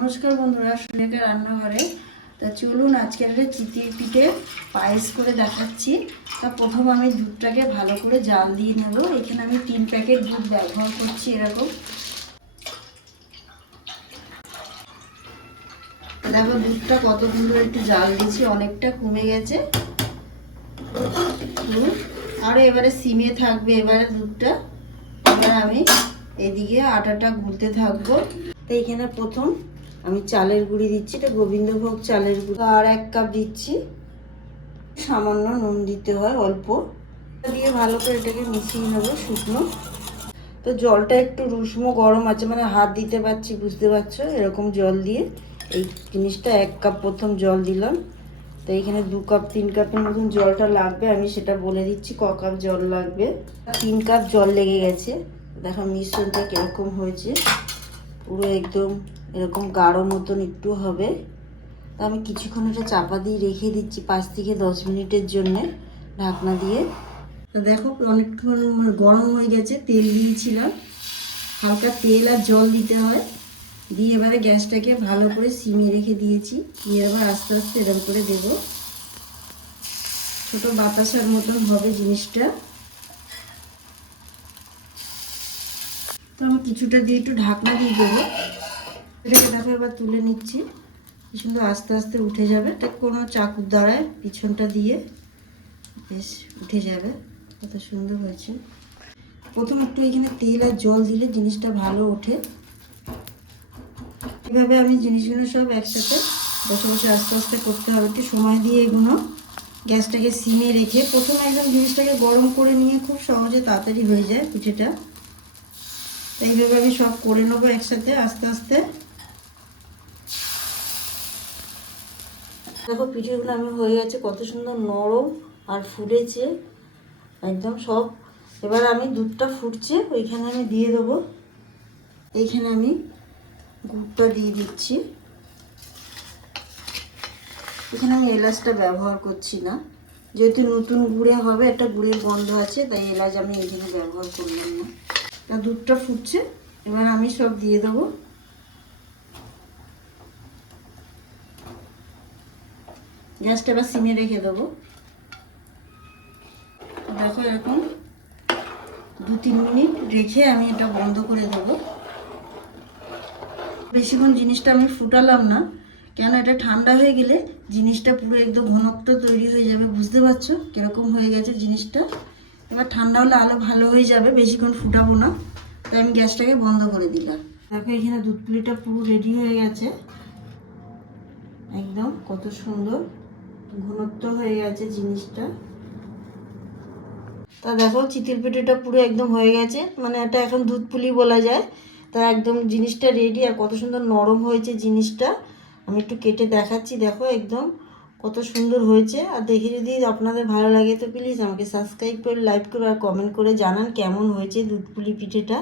নমস্কার বন্ধুরা সুনেকা রান্নাঘরে। তা চলুন আজকে একটা চিতির পিঠে পায়েস করে দেখাচ্ছি। তা প্রথম আমি দুধটাকে ভালো করে জাল দিয়ে নেব। এখানে আমি তিন প্যাকেট দুধ ব্যবহার করছি এরকম। দেখো, দুধটা কত সুন্দর একটু জাল দিয়েছি, অনেকটা কমে গেছে। আরও এবারে সিমে থাকবে, এবারে দুধটা। এবার আমি এদিকে আটাটা গুলতে থাকব। তো এখানে প্রথম আমি চালের গুঁড়ি দিচ্ছি, এটা গোবিন্দভোগ চালের গুঁড়ি। আর এক কাপ দিচ্ছি, সামান্য নুন দিতে হয় অল্প। দিয়ে ভালো করে এটাকে মিশিয়ে নেব শুকনো। তো জলটা একটু রুষ্ম গরম আছে মানে হাত দিতে পারছি, বুঝতে পারছ? এরকম জল দিয়ে। এই জিনিসটা এক কাপ প্রথম জল দিলাম। তো এখানে দু কাপ, তিন কাপের মতন জলটা লাগবে, আমি সেটা বলে দিচ্ছি, ক কাপ জল লাগবে। তিন কাপ জল লেগে গেছে। দেখো মিশ্রণটা কীরকম হয়েছে। পুরো একদম এরকম গাঢ় মতন একটু হবে। তা আমি কিছুক্ষণ এটা চাপা দিয়ে রেখে দিচ্ছি পাঁচ থেকে দশ মিনিটের জন্যে ঢাকনা দিয়ে। তো দেখো অনেকক্ষণ মানে গরম হয়ে গেছে, তেল দিয়েছিলাম। হালকা তেল আর জল দিতে হয়। দিয়ে এবারে গ্যাসটাকে ভালো করে সিমে রেখে দিয়েছি। দিয়ে এবার আস্তে আস্তে এরকম করে দেব। ছোট বাতাসার মতন হবে জিনিসটা। তো আমি কিছুটা দিয়ে একটু ঢাকনা দিয়ে দেবো। এটাকে দেখো এবার তুলে নিচ্ছি। কি সুন্দর আস্তে আস্তে উঠে যাবে। এটা কোনো চাকুর দ্বারায়, পিছনটা দিয়ে বেশ উঠে যাবে। কত সুন্দর হয়েছে। প্রথম একটু এখানে তেল আর জল দিলে জিনিসটা ভালো ওঠে। এভাবে আমি জিনিসগুলো সব একসাথে বসে বসে আস্তে আস্তে করতে হবে। একটু সময় দিয়ে এগুলো গ্যাসটাকে সিমে রেখে প্রথমে একদম জিনিসটাকে গরম করে নিয়ে খুব সহজে তাড়াতাড়ি হয়ে যায় পিঠেটা। এইভাবে আমি সব করে নেব একসাথে আস্তে আস্তে। দেখো পিঠেগুলো আমি হয়ে গেছে, কত সুন্দর নরম আর ফুলেছে একদম সব। এবার আমি দুধটা ফুটছে, ওইখানে আমি দিয়ে দেবো। এইখানে আমি গুড়টা দিয়ে দিচ্ছি। এখানে আমি এলাচটা ব্যবহার করছি না। যেহেতু নতুন গুড়ে হবে, একটা গুড়ের গন্ধ আছে, তাই এলাচ আমি এখানে ব্যবহার করলাম না। দুধটা ফুটছে, এবার আমি সব দিয়ে দেবো। গ্যাসটা এবার সিমে রেখে দেবো। দেখো এরকম দু তিন মিনিট রেখে আমি এটা বন্ধ করে দেবো। বেশিক্ষণ জিনিসটা আমি ফুটালাম না, কেন এটা ঠান্ডা হয়ে গেলে জিনিসটা পুরো একদম ঘনত্ব তৈরি হয়ে যাবে, বুঝতে পারছ? কীরকম হয়ে গেছে জিনিসটা। এবার ঠান্ডা হলে আলো ভালো হয়ে যাবে, বেশিক্ষণ ফুটাবো না। তাই আমি গ্যাসটাকে বন্ধ করে দিলাম। দেখো এখানে দুধ পুলিটা পুরো রেডি হয়ে গেছে। একদম কত সুন্দর। ঘনত্ব হয়ে গেছে জিনিসটা। তা দেখো, চিতির পিঠেটা পুরো একদম হয়ে গেছে। মানে এটা এখন দুধ পুলি বলা যায়। তা একদম জিনিসটা রেডি আর কত সুন্দর নরম হয়েছে জিনিসটা। আমি একটু কেটে দেখাচ্ছি, দেখো একদম কত সুন্দর হয়েছে। আর দেখে যদি আপনাদের ভালো লাগে তো প্লিজ আমাকে সাবস্ক্রাইব করে লাইক করে আর কমেন্ট করে জানান কেমন হয়েছে দুধ পুলি পিঠেটা।